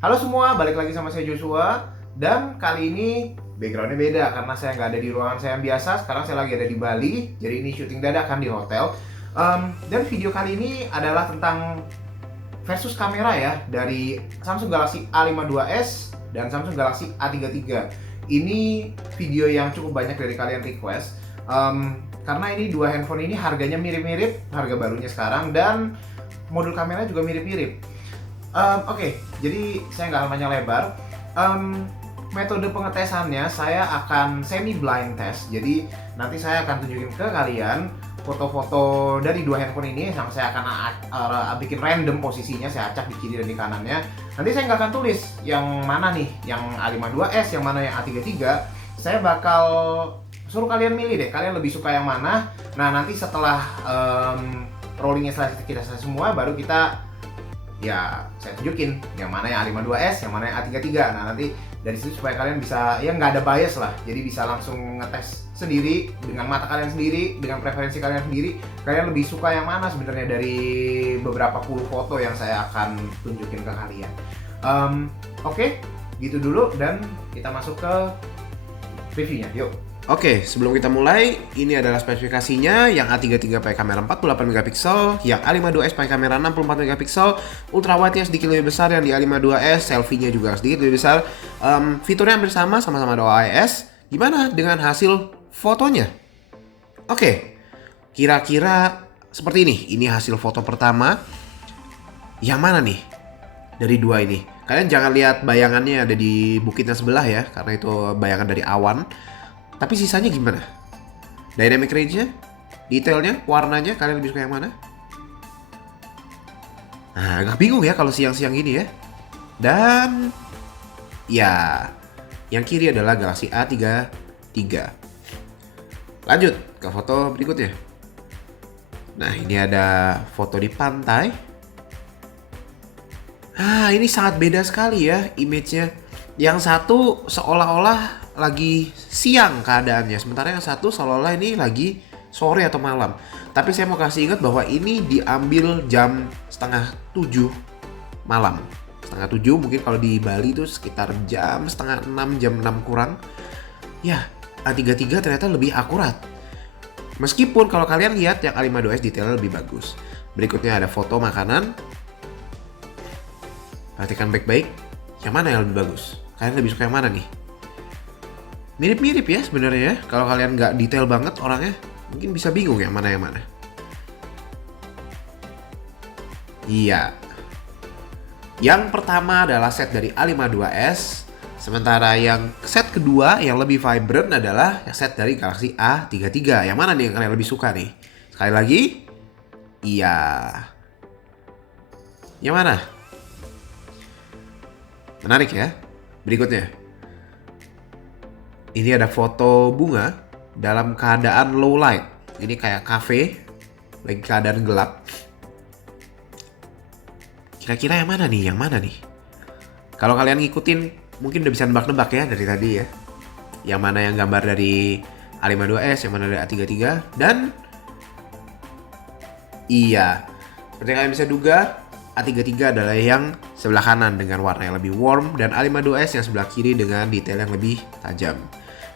Halo semua, balik lagi sama saya Joshua. Dan kali ini backgroundnya beda karena saya nggak ada di ruangan saya yang biasa. Sekarang saya lagi ada di Bali, jadi ini syuting dadakan di hotel. Dan video kali ini adalah tentang versus kamera ya, dari Samsung Galaxy A52s dan Samsung Galaxy A33. Ini video yang cukup banyak dari kalian request. Karena ini dua handphone ini harganya mirip-mirip, harga barunya sekarang, dan modul kamera juga mirip-mirip. Oke, jadi saya nggak panjang lebar. Metode pengetesannya saya akan semi blind test. Jadi nanti saya akan tunjukin ke kalian foto-foto dari dua handphone ini yang saya akan bikin random posisinya, saya acak di kiri dan di kanannya. Nanti saya nggak akan tulis yang mana nih, yang A52s, yang mana yang A33. Saya bakal suruh kalian milih deh, kalian lebih suka yang mana. Nah, nanti setelah rollingnya kita selesai semua, baru kita ya saya tunjukin yang mana yang A52s, yang mana yang A33. Nah, nanti dari situ supaya kalian bisa, ya nggak ada bias lah, jadi bisa langsung ngetes sendiri dengan mata kalian sendiri, dengan preferensi kalian sendiri, kalian lebih suka yang mana sebenarnya dari beberapa puluh foto yang saya akan tunjukin ke kalian. Oke, gitu dulu dan kita masuk ke reviewnya, yuk. Oke, sebelum kita mulai, ini adalah spesifikasinya. Yang A33 pakai kamera 48 megapiksel, yang A52s pakai kamera 64 megapiksel, ultrawide-nya sedikit lebih besar, yang di A52s selfie-nya juga sedikit lebih besar. Fiturnya hampir sama-sama ada OIS. Gimana dengan hasil fotonya? Oke, kira-kira seperti ini. Ini hasil foto pertama. Yang mana nih dari dua ini? Kalian jangan lihat bayangannya ada di bukitnya sebelah ya, karena itu bayangan dari awan. Tapi sisanya gimana? Dynamic range-nya, detailnya, warnanya, kalian lebih suka yang mana? Nah, agak bingung ya kalau siang-siang gini ya. Dan ya, yang kiri adalah Galaxy A33. Lanjut ke foto berikutnya. Nah, ini ada foto di pantai. Ini sangat beda sekali ya image-nya. Yang satu seolah-olah lagi siang keadaannya, sementara yang satu seolah-olah ini lagi sore atau malam. Tapi saya mau kasih ingat bahwa ini diambil jam 6:30 malam. 6:30 mungkin kalau di Bali itu sekitar jam 5:30, jam 6 kurang. Ya, A33 ternyata lebih akurat. Meskipun kalau kalian lihat yang A52s detailnya lebih bagus. Berikutnya ada foto makanan. Perhatikan baik-baik, yang mana yang lebih bagus? Kalian lebih suka yang mana nih? Mirip-mirip ya sebenarnya ya. Kalau kalian nggak detail banget orangnya, mungkin bisa bingung yang mana yang mana. Iya. Yang pertama adalah set dari A52s, sementara yang set kedua yang lebih vibrant adalah set dari Galaxy A33. Yang mana nih yang kalian lebih suka nih? Sekali lagi, iya. Yang mana? Menarik ya. Berikutnya. Ini ada foto bunga dalam keadaan low light. Ini kayak cafe, lagi keadaan gelap. Kira-kira yang mana nih? Yang mana nih? Kalau kalian ngikutin, mungkin udah bisa nebak-nebak ya dari tadi ya. Yang mana yang gambar dari A52s, yang mana dari A33. Dan iya, seperti yang kalian bisa duga, A33 adalah yang sebelah kanan dengan warna yang lebih warm, dan A52s yang sebelah kiri dengan detail yang lebih tajam.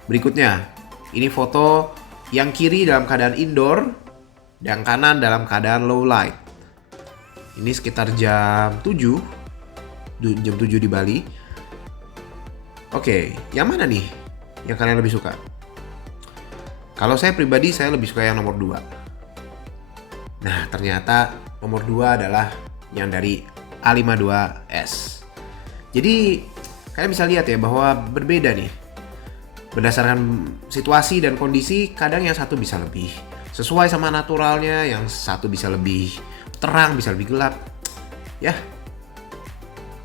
Berikutnya, ini foto yang kiri dalam keadaan indoor, yang kanan dalam keadaan low light. Ini sekitar jam 7 di Bali. Oke, yang mana nih yang kalian lebih suka? Kalau saya pribadi, saya lebih suka yang nomor 2. Nah, ternyata nomor 2 adalah yang dari A52s. Jadi, kalian bisa lihat ya bahwa berbeda nih. Berdasarkan situasi dan kondisi, kadang yang satu bisa lebih sesuai sama naturalnya, yang satu bisa lebih terang, bisa lebih gelap. Ya.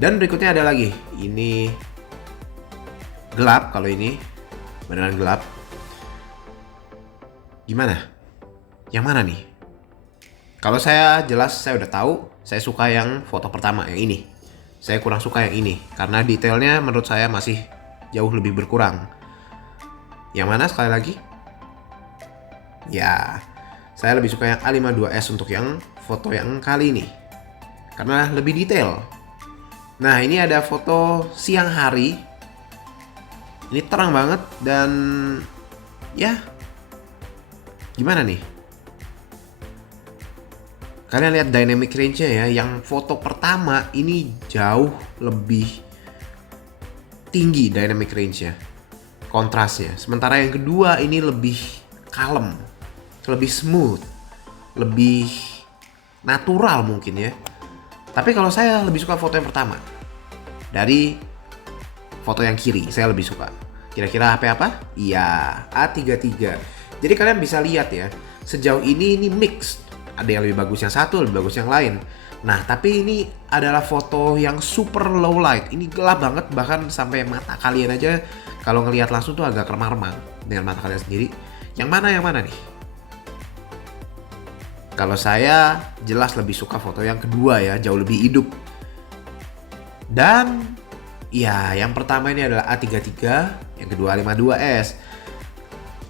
Dan berikutnya ada lagi. Ini gelap, kalau ini beneran gelap. Gimana? Yang mana nih? Kalau saya jelas, saya udah tahu, saya suka yang foto pertama, yang ini. Saya kurang suka yang ini, karena detailnya menurut saya masih jauh lebih berkurang. Yang mana sekali lagi? Ya, saya lebih suka yang A52s untuk yang foto yang kali ini. Karena lebih detail. Nah, ini ada foto siang hari. Ini terang banget dan ya gimana nih? Kalian lihat dynamic range-nya ya. Yang foto pertama ini jauh lebih tinggi dynamic range-nya, kontrasnya. Sementara yang kedua ini lebih kalem, lebih smooth, lebih natural mungkin ya. Tapi kalau saya lebih suka foto yang pertama dari foto yang kiri, saya lebih suka. Kira-kira HP apa? Iya, A33. Jadi kalian bisa lihat ya, sejauh ini mixed. Ada yang lebih bagus yang satu, lebih bagus yang lain. Nah, tapi ini adalah foto yang super low light. Ini gelap banget, bahkan sampai mata kalian aja kalau ngelihat langsung tuh agak remang-remang dengan mata kalian sendiri. Yang mana nih? Kalau saya jelas lebih suka foto yang kedua ya, jauh lebih hidup. Dan ya, yang pertama ini adalah A33, yang kedua A52s.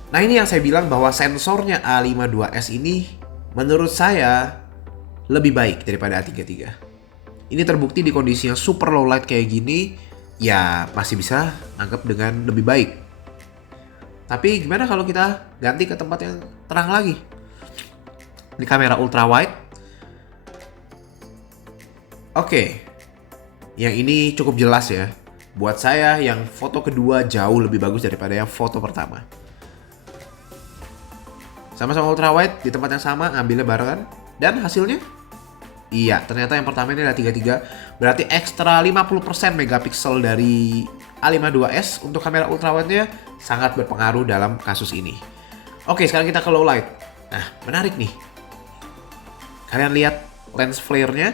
Nah, ini yang saya bilang bahwa sensornya A52s ini menurut saya lebih baik daripada A33. Ini terbukti di kondisi yang super low light kayak gini, ya masih bisa nangkep dengan lebih baik. Tapi gimana kalau kita ganti ke tempat yang terang lagi? Ini kamera ultra wide. Oke. Yang ini cukup jelas ya. Buat saya yang foto kedua jauh lebih bagus daripada yang foto pertama. Sama-sama ultra wide di tempat yang sama, ngambilnya barengan. Dan hasilnya? Iya, ternyata yang pertama ini adalah 33. Berarti ekstra 50% megapiksel dari A52s untuk kamera ultra wide-nya sangat berpengaruh dalam kasus ini. Oke, sekarang kita ke low light. Nah, menarik nih. Kalian lihat lens flare-nya.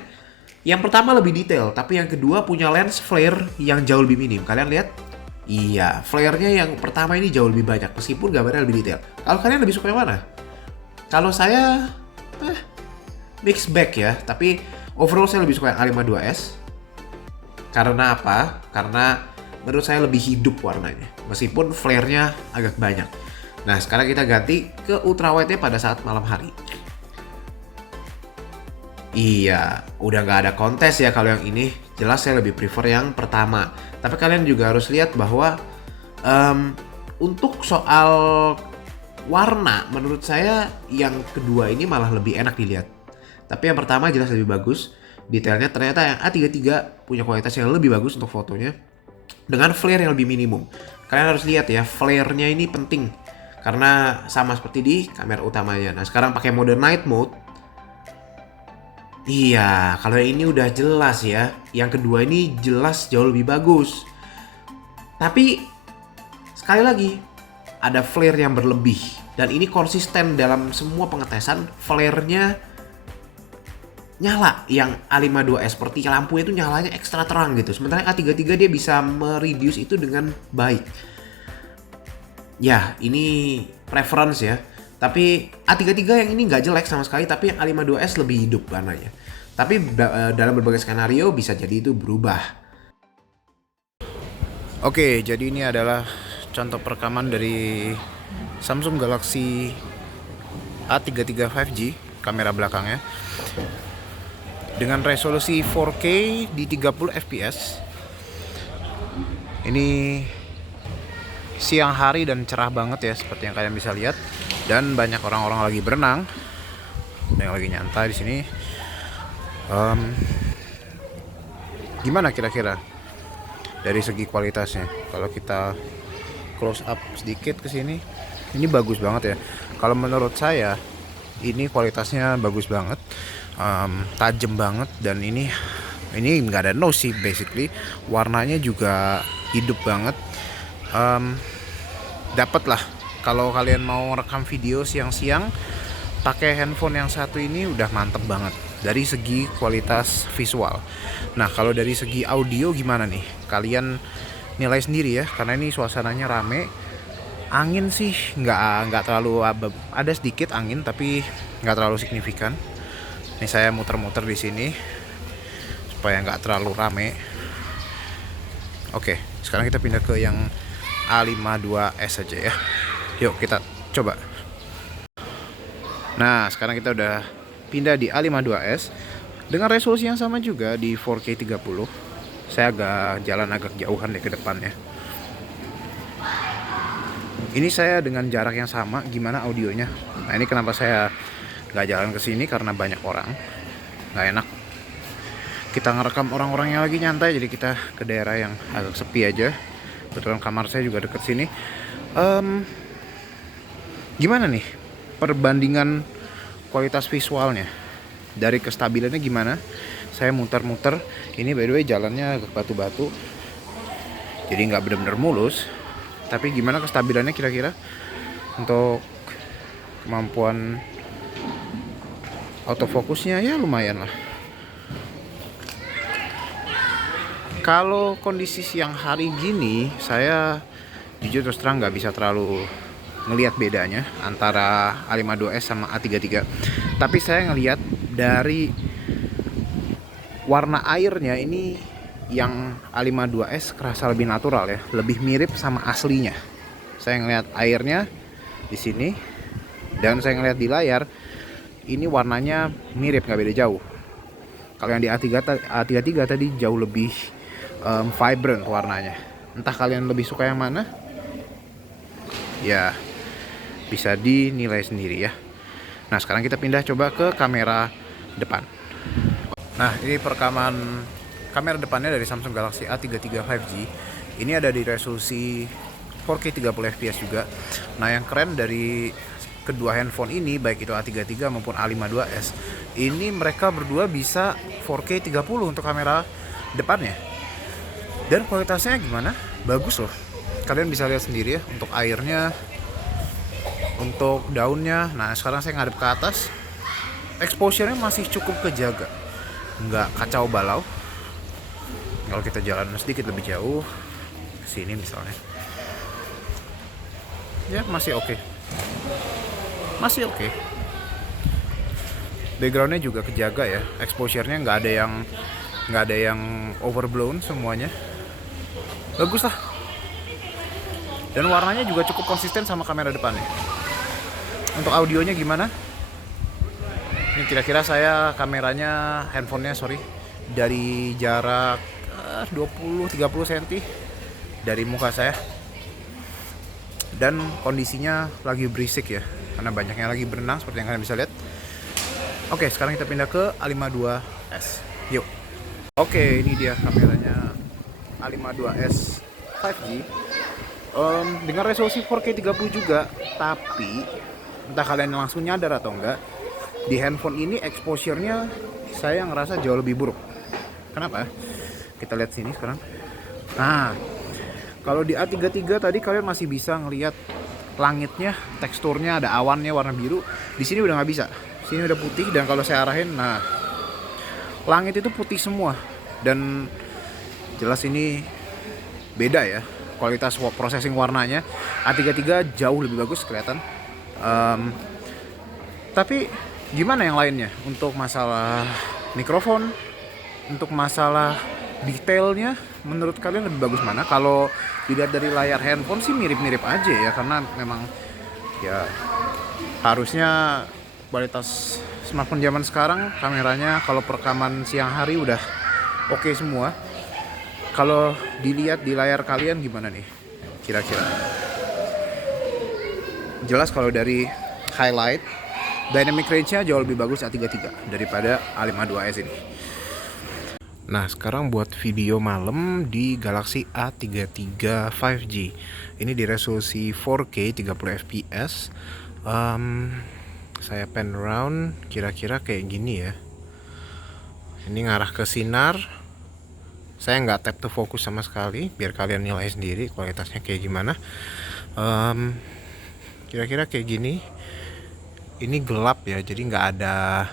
Yang pertama lebih detail, tapi yang kedua punya lens flare yang jauh lebih minim. Kalian lihat? Iya, flare-nya yang pertama ini jauh lebih banyak, meskipun gambarnya lebih detail. Kalau kalian lebih suka yang mana? Kalau saya mixed bag ya, tapi overall saya lebih suka yang A52s. Karena apa? Karena menurut saya lebih hidup warnanya, meskipun flare-nya agak banyak. Nah, sekarang kita ganti ke ultra wide-nya pada saat malam hari. Iya, udah nggak ada kontes ya kalau yang ini. Jelas saya lebih prefer yang pertama. Tapi kalian juga harus lihat bahwa untuk soal warna, menurut saya yang kedua ini malah lebih enak dilihat. Tapi yang pertama jelas lebih bagus. Detailnya ternyata yang A33 punya kualitas yang lebih bagus untuk fotonya. Dengan flare yang lebih minimum. Kalian harus lihat ya, flare-nya ini penting. Karena sama seperti di kamera utamanya. Nah, sekarang pakai mode night mode. Iya, kalau yang ini udah jelas ya. Yang kedua ini jelas jauh lebih bagus. Tapi sekali lagi ada flare yang berlebih dan ini konsisten dalam semua pengetesan. Flare-nya nyala, yang A52s seperti lampunya itu nyalanya ekstra terang gitu. Sementara A33 dia bisa mereduce itu dengan baik. Ya, ini preference ya. Tapi A33 yang ini nggak jelek sama sekali, tapi yang A52s lebih hidup warnanya. Tapi dalam berbagai skenario bisa jadi itu berubah. Oke, jadi ini adalah contoh perekaman dari Samsung Galaxy A33 5G, kamera belakangnya. Dengan resolusi 4K di 30 fps. Ini siang hari dan cerah banget ya, seperti yang kalian bisa lihat. Dan banyak orang-orang lagi berenang, ada yang lagi nyantai di sini. Gimana kira-kira dari segi kualitasnya? Kalau kita close up sedikit ke sini, ini bagus banget ya. Kalau menurut saya, ini kualitasnya bagus banget, tajam banget, dan ini nggak ada nose sih basically. Warnanya juga hidup banget. Dapat lah. Kalau kalian mau rekam video siang-siang pakai handphone yang satu ini udah mantep banget dari segi kualitas visual. Nah, kalau dari segi audio gimana nih? Kalian nilai sendiri ya, karena ini suasananya rame. Angin sih nggak terlalu, ada sedikit angin tapi nggak terlalu signifikan. Ini saya muter-muter di sini supaya nggak terlalu rame. Oke, sekarang kita pindah ke yang A52s aja ya. Yuk kita coba. Nah, sekarang kita udah pindah di A52s dengan resolusi yang sama juga di 4K 30. Saya jalan agak jauhan deh ke depannya. Ini saya dengan jarak yang sama, gimana audionya? Nah ini kenapa saya nggak jalan ke sini, karena banyak orang, nggak enak. Kita ngerekam orang-orang yang lagi nyantai, jadi kita ke daerah yang agak sepi aja. Kebetulan kamar saya juga deket sini. Gimana nih perbandingan kualitas visualnya? Dari kestabilannya gimana? Saya muter-muter. Ini by the way jalannya agak batu-batu, jadi nggak benar-benar mulus. Tapi gimana kestabilannya kira-kira untuk kemampuan autofokusnya? Ya lumayan lah. Kalau kondisi siang hari gini, saya jujur terus terang nggak bisa terlalu ngelihat bedanya antara A52s sama A33. Tapi saya ngelihat dari warna airnya ini, yang A52s kerasa lebih natural ya, lebih mirip sama aslinya. Saya ngelihat airnya di sini dan saya ngelihat di layar ini warnanya mirip, nggak beda jauh. Kalau yang di A33 tadi jauh lebih vibrant warnanya. Entah kalian lebih suka yang mana? Ya bisa dinilai sendiri ya. Nah sekarang kita pindah coba ke kamera depan. Nah ini perekaman kamera depannya dari Samsung Galaxy A33 5G. Ini ada di resolusi 4K 30 fps juga. Nah yang keren dari kedua handphone ini, baik itu A33 maupun A52s, ini mereka berdua bisa 4K 30 untuk kamera depannya. Dan kualitasnya gimana? Bagus loh. Kalian bisa lihat sendiri ya, untuk airnya, untuk daunnya. Nah sekarang saya ngadep ke atas, exposure-nya masih cukup kejaga, nggak kacau balau. Kalau kita jalan sedikit lebih jauh sini misalnya, ya masih oke. Masih oke. Backgroundnya juga kejaga ya, exposure-nya nggak ada yang overblown semuanya. Bagus lah. Dan warnanya juga cukup konsisten sama kamera depannya. Untuk audionya gimana? Ini kira-kira saya handphonenya dari jarak 20-30 cm dari muka saya. Dan kondisinya lagi berisik ya, karena banyaknya lagi berenang seperti yang kalian bisa lihat. Oke, sekarang kita pindah ke A52s. Yuk. Oke, ini dia kameranya A52s 5G. Dengan resolusi 4K 30 juga, tapi entah kalian langsung nyadar atau enggak, di handphone ini exposure-nya saya ngerasa jauh lebih buruk. Kenapa? Kita lihat sini sekarang. Nah, kalau di A33 tadi kalian masih bisa ngelihat langitnya, teksturnya ada awannya warna biru. Di sini udah nggak bisa. Sini udah putih, dan kalau saya arahin, nah langit itu putih semua. Dan jelas ini beda ya kualitas processing warnanya. A33 jauh lebih bagus kelihatan. Tapi gimana yang lainnya? Untuk masalah mikrofon, untuk masalah detailnya, menurut kalian lebih bagus mana? Kalau dilihat dari layar handphone sih mirip-mirip aja ya, karena memang ya harusnya kualitas smartphone zaman sekarang kameranya kalau perekaman siang hari udah oke semua. Kalau dilihat di layar kalian gimana nih kira-kira? Jelas kalau dari highlight, dynamic range-nya jauh lebih bagus A33 daripada A52s ini. Nah sekarang buat video malam di Galaxy A33 5G. Ini di resolusi 4K 30 fps. Saya pan around, kira-kira kayak gini ya. Ini ngarah ke sinar. Saya nggak tap to focus sama sekali, biar kalian nilai sendiri kualitasnya kayak gimana. Kira-kira kayak gini. Ini gelap ya, jadi nggak ada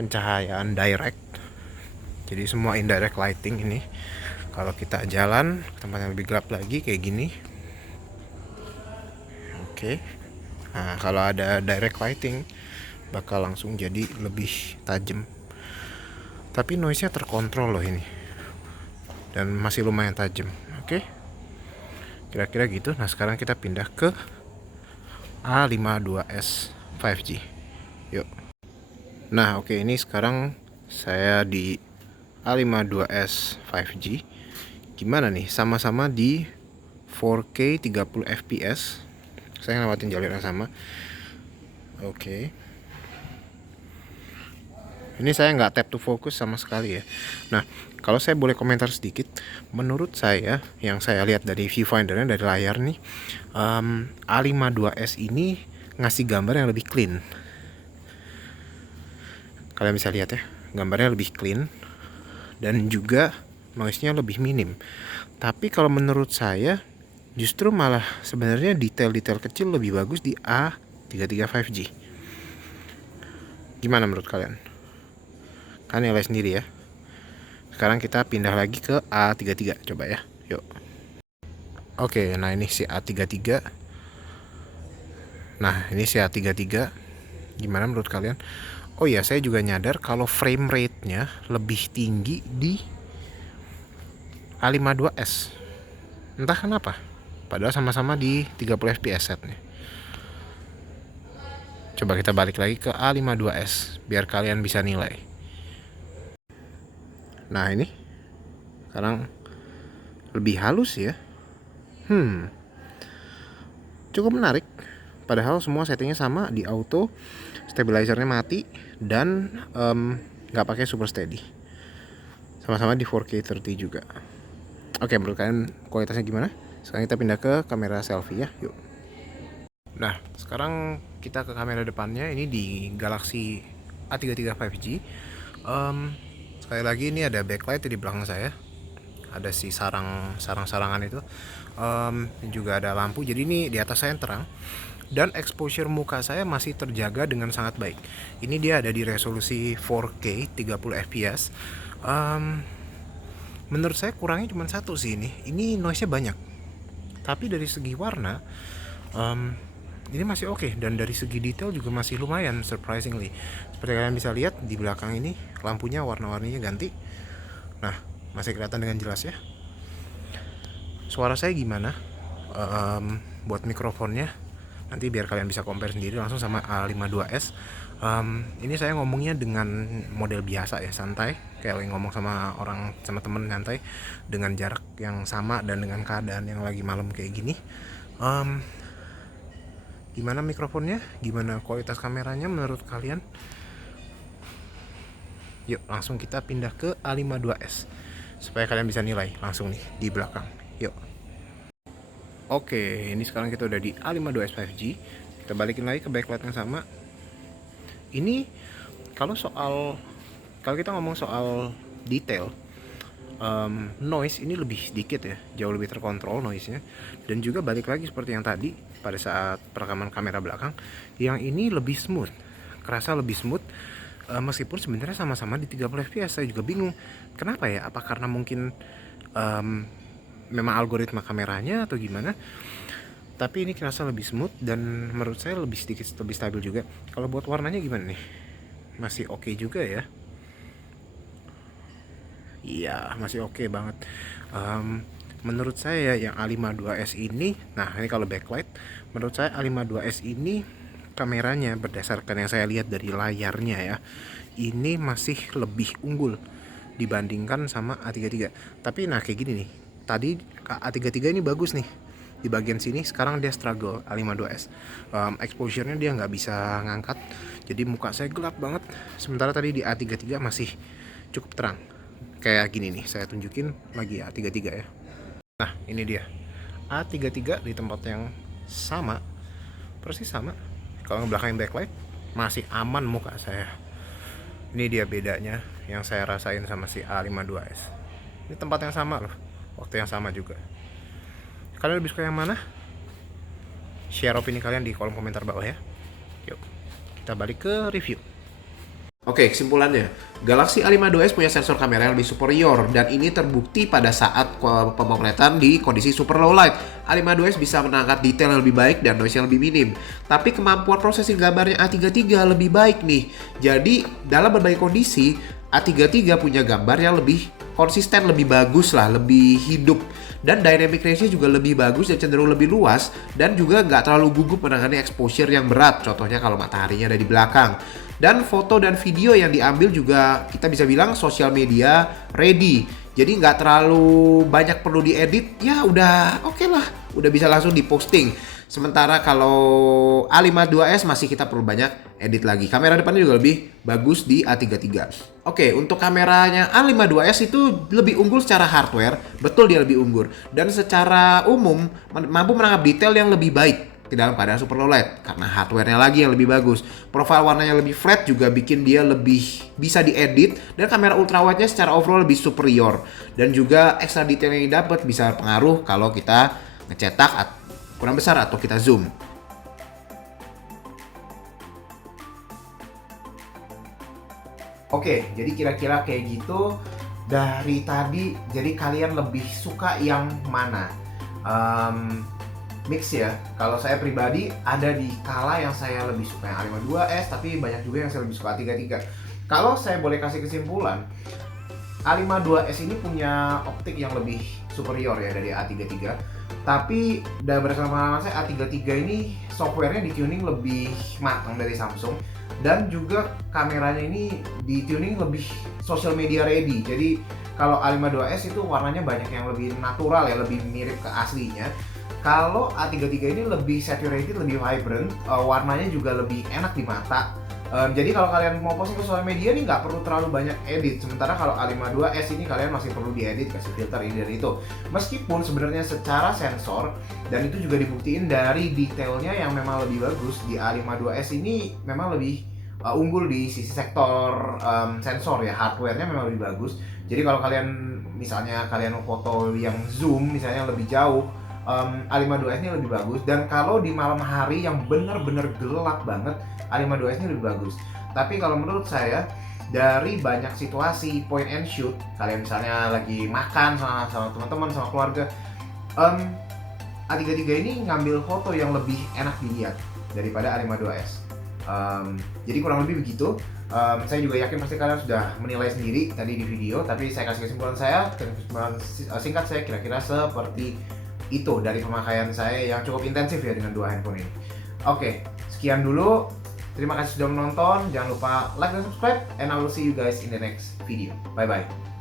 pencahayaan direct. Jadi semua indirect lighting ini. Kalau kita jalan ke tempat yang lebih gelap lagi kayak gini. Oke. Nah, kalau ada direct lighting bakal langsung jadi lebih tajam. Tapi noise-nya terkontrol loh ini. Dan masih lumayan tajam. Oke. Kira-kira gitu. Nah, sekarang kita pindah ke A52s 5G. Yuk. Nah, oke, ini sekarang saya di A52s 5G. Gimana nih? Sama-sama di 4K 30 fps. Saya ngelewatin jalur yang sama. Oke. Ini saya nggak tap to focus sama sekali ya. Nah, kalau saya boleh komentar sedikit, menurut saya yang saya lihat dari viewfindernya, dari layar nih, A52s ini ngasih gambar yang lebih clean. Kalian bisa lihat ya, gambarnya lebih clean dan juga noise-nya lebih minim. Tapi kalau menurut saya justru malah sebenarnya detail-detail kecil lebih bagus di A33 5G. Gimana menurut kalian? Kan nilai sendiri ya. Sekarang kita pindah lagi ke A33, coba ya. Yuk. Oke, nah ini si A33. Nah, ini si A33. Gimana menurut kalian? Oh ya, saya juga nyadar kalau frame rate-nya lebih tinggi di A52s. Entah kenapa. Padahal sama-sama di 30 fps setnya. Coba kita balik lagi ke A52s biar kalian bisa nilai. Nah, ini sekarang lebih halus ya. Cukup menarik. Padahal semua settingnya sama, di auto, stabilizernya mati, dan nggak pakai super steady. Sama-sama di 4K 30 juga. Oke, menurut kalian kualitasnya gimana? Sekarang kita pindah ke kamera selfie ya, yuk. Nah, sekarang kita ke kamera depannya. Ini di Galaxy A33 5G. Sekali lagi ini ada backlight di belakang saya. Ada si sarang-sarangan itu. Juga ada lampu. Jadi ini di atas saya yang terang. Dan exposure muka saya masih terjaga dengan sangat baik. Ini dia ada di resolusi 4K 30 fps. Menurut saya kurangnya cuma satu sih ini. Ini noise-nya banyak. Tapi dari segi warna ini masih oke, dan dari segi detail juga masih lumayan, surprisingly. Seperti kalian bisa lihat di belakang ini lampunya warna-warninya ganti. Nah, masih kelihatan dengan jelas ya. Suara saya gimana? Buat mikrofonnya nanti biar kalian bisa compare sendiri langsung sama A52s. Ini saya ngomongnya dengan model biasa ya, santai, kayak lagi ngomong sama temen santai, dengan jarak yang sama dan dengan keadaan yang lagi malam kayak gini. Gimana mikrofonnya? Gimana kualitas kameranya menurut kalian? Yuk, langsung kita pindah ke A52s supaya kalian bisa nilai langsung nih di belakang. Yuk. Oke, ini sekarang kita udah di A52s 5G. Kita balikin lagi ke backlight yang sama. Ini kalau kita ngomong soal detail, noise ini lebih sedikit ya, jauh lebih terkontrol noise-nya. Dan juga balik lagi seperti yang tadi pada saat perekaman kamera belakang, yang ini lebih smooth, kerasa lebih smooth. Meskipun sebenarnya sama-sama di 30 fps, saya juga bingung kenapa ya, apa karena mungkin memang algoritma kameranya atau gimana, tapi ini kerasa lebih smooth dan menurut saya lebih stabil juga. Kalau buat warnanya gimana nih? Masih oke juga ya. Iya, masih oke banget. Menurut saya yang A52s ini, nah ini kalau backlight, menurut saya A52s ini kameranya berdasarkan yang saya lihat dari layarnya ya, ini masih lebih unggul dibandingkan sama A33. Tapi nah kayak gini nih, tadi A33 ini bagus nih di bagian sini, sekarang dia struggle A52s. Exposure-nya dia nggak bisa ngangkat, jadi muka saya gelap banget. Sementara tadi di A33 masih cukup terang. Kayak gini nih, saya tunjukin lagi A33 ya. Nah, ini dia A33 di tempat yang sama, persis sama. Kalau belakang backlight masih aman muka saya. Ini dia bedanya yang saya rasain sama si A52s. Ini tempat yang sama loh, waktu yang sama juga. Kalian lebih suka yang mana? Share opini kalian di kolom komentar bawah ya. Yuk, kita balik ke review. Oke, kesimpulannya, Galaxy A52s punya sensor kamera yang lebih superior dan ini terbukti pada saat pemotretan di kondisi super low light. A52s bisa menangkap detail yang lebih baik dan noise yang lebih minim. Tapi kemampuan prosesing gambarnya A33 lebih baik nih. Jadi, dalam berbagai kondisi, A33 punya gambar yang lebih konsisten, lebih bagus lah, lebih hidup. Dan dynamic range-nya juga lebih bagus dan cenderung lebih luas. Dan juga nggak terlalu gugup menangani exposure yang berat. Contohnya kalau mataharinya ada di belakang. Dan foto dan video yang diambil juga kita bisa bilang social media ready. Jadi nggak terlalu banyak perlu diedit, ya udah oke lah, udah bisa langsung diposting. Sementara kalau A52s masih kita perlu banyak edit lagi. Kamera depannya juga lebih bagus di A33. Oke, untuk kameranya A52s itu lebih unggul secara hardware, betul dia lebih unggul. Dan secara umum mampu menangkap detail yang lebih baik di dalam keadaan super low light karena hardware-nya lagi yang lebih bagus. Profil warnanya lebih flat juga bikin dia lebih bisa diedit, dan kamera ultrawide-nya secara overall lebih superior, dan juga extra detail yang didapat bisa pengaruh kalau kita ngecetak kurang besar atau kita zoom. Oke, jadi kira-kira kayak gitu dari tadi. Jadi kalian lebih suka yang mana? Mix ya. Kalau saya pribadi ada di kala yang saya lebih suka yang A52s, tapi banyak juga yang saya lebih suka A33. Kalau saya boleh kasih kesimpulan, A52s ini punya optik yang lebih superior ya dari A33. Tapi berdasarkan pengalaman saya, A33 ini softwarenya di tuning lebih matang dari Samsung, dan juga kameranya ini di tuning lebih social media ready. Jadi kalau A52s itu warnanya banyak yang lebih natural ya, lebih mirip ke aslinya. Kalau A33 ini lebih saturated, lebih vibrant, warnanya juga lebih enak di mata. Jadi kalau kalian mau posting ke sosial media nih nggak perlu terlalu banyak edit. Sementara kalau A52s ini kalian masih perlu diedit, kasih filter ini dan itu. Meskipun sebenarnya secara sensor, dan itu juga dibuktiin dari detailnya yang memang lebih bagus, di A52s ini memang lebih unggul di sisi sektor sensor ya, hardware-nya memang lebih bagus. Jadi kalau kalian misalnya kalian foto yang zoom misalnya lebih jauh, A52s ini lebih bagus. Dan kalau di malam hari yang benar-benar gelap banget, A52s ini lebih bagus. Tapi kalau menurut saya, dari banyak situasi point and shoot, kalian misalnya lagi makan sama teman-teman, sama keluarga, A33 ini ngambil foto yang lebih enak dilihat daripada A52s. Jadi kurang lebih begitu. Saya juga yakin pasti kalian sudah menilai sendiri tadi di video, tapi saya kasih kesimpulan saya, singkat saya kira-kira seperti itu dari pemakaian saya yang cukup intensif ya dengan dua handphone ini. Oke, sekian dulu. Terima kasih sudah menonton. Jangan lupa like dan subscribe, and I will see you guys in the next video. Bye bye.